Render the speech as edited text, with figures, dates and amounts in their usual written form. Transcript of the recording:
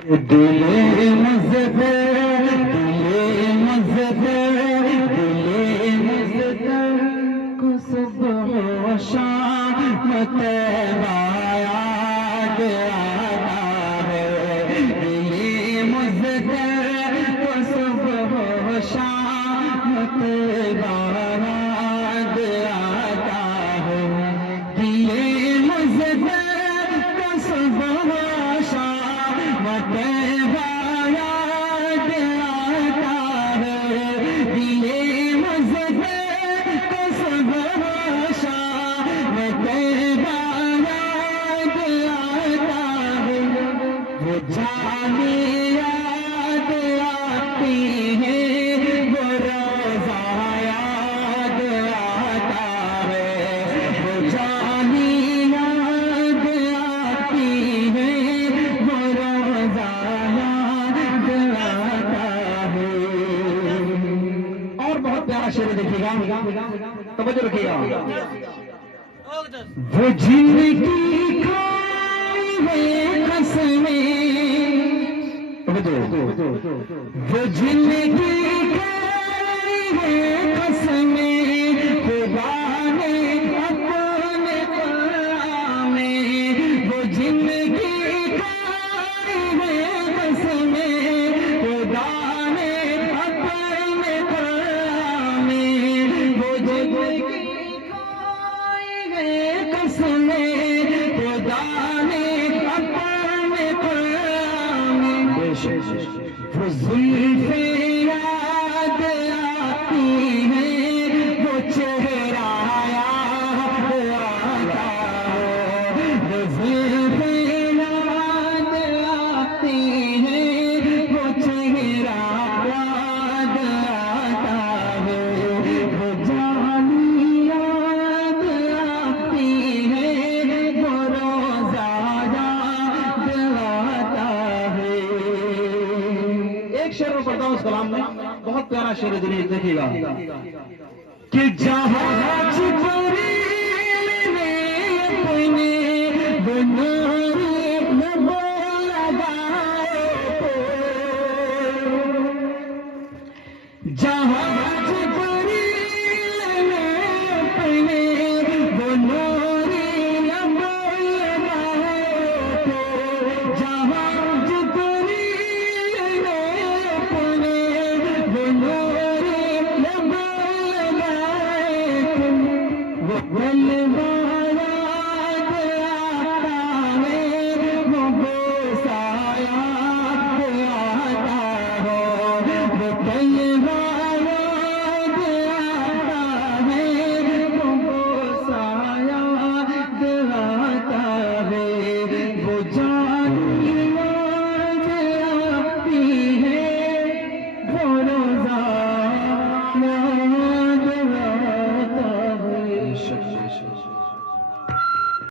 दिले मज़दे दिले मज़दे दिले मज़दे को सुबह शाम तैबा याद आता है। दिले मज़दे को सुबह शाम तैबा याद आता है। दिले मज़दे को सुबह शाम तैबा याद आता है। दिले मज़दे को सुबह शाम तैबा याद आता है। वो जाने याद आती है, वो रोज़ा याद आता है। वो जाने याद आती है, वो रोज़ा याद आता है। और बहुत प्यारा शेर देखिएगा, तवज्जो रखिएगा। वो जिंदगी खाई हुई कसमें, वो जिंदगी खाई हुई कसमें खुदा ने अपने कलाम में। वो जिंदगी खाई हुई कसमें खुदा ने अपने कलाम में। वो जिंदगी खाई हुई कसमें खुदा ने अपने कलाम में। वो जुल्फ़े याद आती हैं, वो चेहरा याद आता है। वो जुल्फ़े याद आती हैं, वो चेहरा याद आता है। वो जानी याद आती है, वो रोज़ा याद आता है। एक शेर में पढ़ता हूँ उस कलाम में, बहुत प्यारा शेर है, देखिएगा कि जहाँ जिब्रील ने अपने वो नूरी लबों लगाए थे। जहाँ जिब्रील ने अपने वो नूरी लबों लगाए थे। जहाँ जिब्रील ने अपने वो नूरी लबों लगाए थे। वो गलबा याद आता है, वो बोसा याद आता है। वो